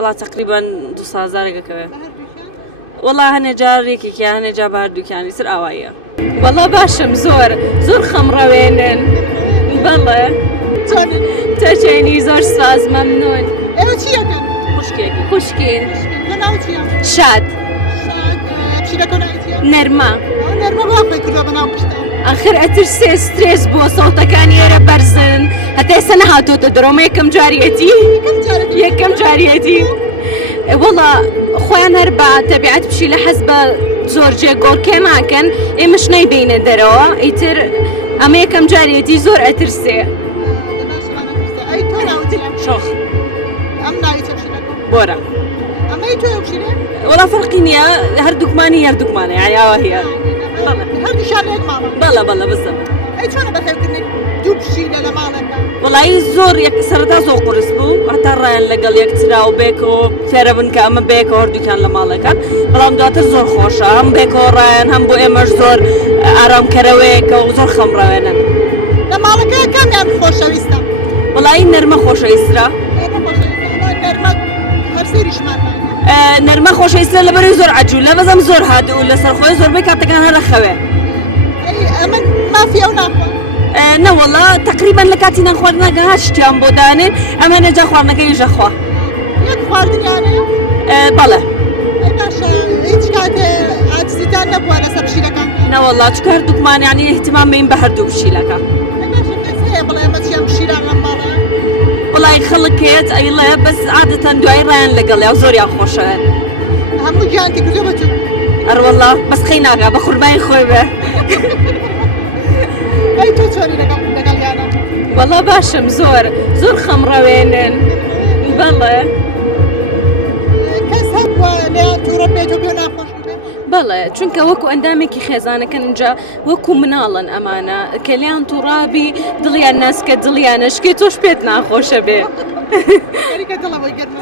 والله تقريبا 2000 كذا. والله هنا جاريكي كي هنا جاب هردوكان يصير أوايا. والله باشم زور خمرة وينن. بالله. تشيني زور ساز ممنون. ايوه تشيكن. خوشكين. كنا وتشيا. شاد. بشيلا كنا وتشيا. نرمة. نرمة باقي كذا بنام بشتا. آخر أترسي ستريس بو صوتا كان يرى برزن حتى سنة هاتو تدرم يكم جاريتي يكم جاريتي والله خوان هربا تبعت بشي لحسبة زور جي قول كما كان مش نايبين دروا يتر أما يكم جاريتي زور أترسي اي تونا وتشيا. شوخ امنا يتبشيلا. بورا اما يتو بشيلا. والله فرقينيا هردوك ماني يعني هي هردو شارك ماما. بلا بالضبط. اي تونا بخير دوب شيلا لمالك. والله زور يك سرتا زو قرسبو حتى ران لقل يكتراو بيكو فيربن كأم بيكو هردو كان لمالك بلام دواتر زور خوشة هم بيكو ران هم بو إمر زور آرام كرويك وزور خمرة وينن لمالك كم يعني خوشة ويستا. والله نرمة خوشة يسرا نرمة هرسيرش معنا. نرمة خوشة يسرا لبري زور عجولة بزم زور هادو ولا سرخوي زور بيك حتى كان هلا خوي. اي امن ما في او ناخذ. نه والله تقريبا لكاتي نخوارنا قهاش تيام بودانين أما نجا خوارنا كيجا خوا. يك خواردن يعني؟ بله. اي باشا هيك كانت عادستان نبوانا سبشي لك. نه والله تكهر دوكمان يعني اهتمام بين بهردو بشي لك. اي باشا بس هي بلا ما تيام بشي لك عمارة. والله يخلكيت أي لا بس عادة دواي ران لقل يا زور يا خوشان. همو جانتي كذبتو. والله بس خيناها بخور ما يخوي به. اي تو توري لك يانا. والله باشم زور خمرة وينن. بالله. كسب ولا تربيتو بينا خوش بيه. بالله چونك وكو اندامكي خيزانه كان جا وكو منالن امانه كليان ترابي دليا الناس كدليا نشكي توش بيتنا خوشه به. اريك دلا ويقرنا.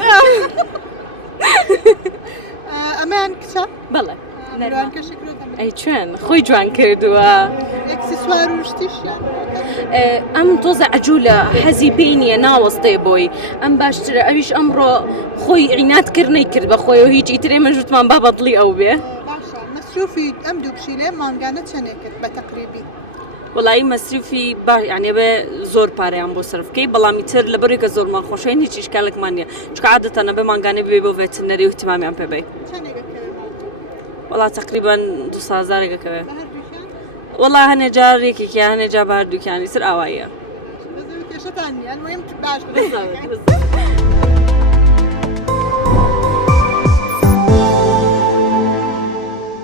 امان كسا. بالله. نروان كشكرو تمام. اي چون خوي جوان كردوا. اكسسوار وشتيش يعني. ام توزع عجولة حزي بيني ناوس طيبوي ام باشتري اويش امرو خوي عينات كرني كرد بخوي وهيجي تري من جوت من بابا طلي او بيه. باشا مصروفي امدو بشيله مانغانا تشنيكت بتقريبي. والله مصروفي يعني بزور باري عم بصرف كي بلا ميتر لبريك زور ما خوشين هيك اشكالك مانيا شو عادة انا بمانغاني بيبو فيترنري واهتمامي عم بيبي. والله تقريبا 2000 كذا. والله هنا جاريكي كي هنا جاب هردوكان يصير أوايا. بس شو ثاني المهم تباش بالضبط.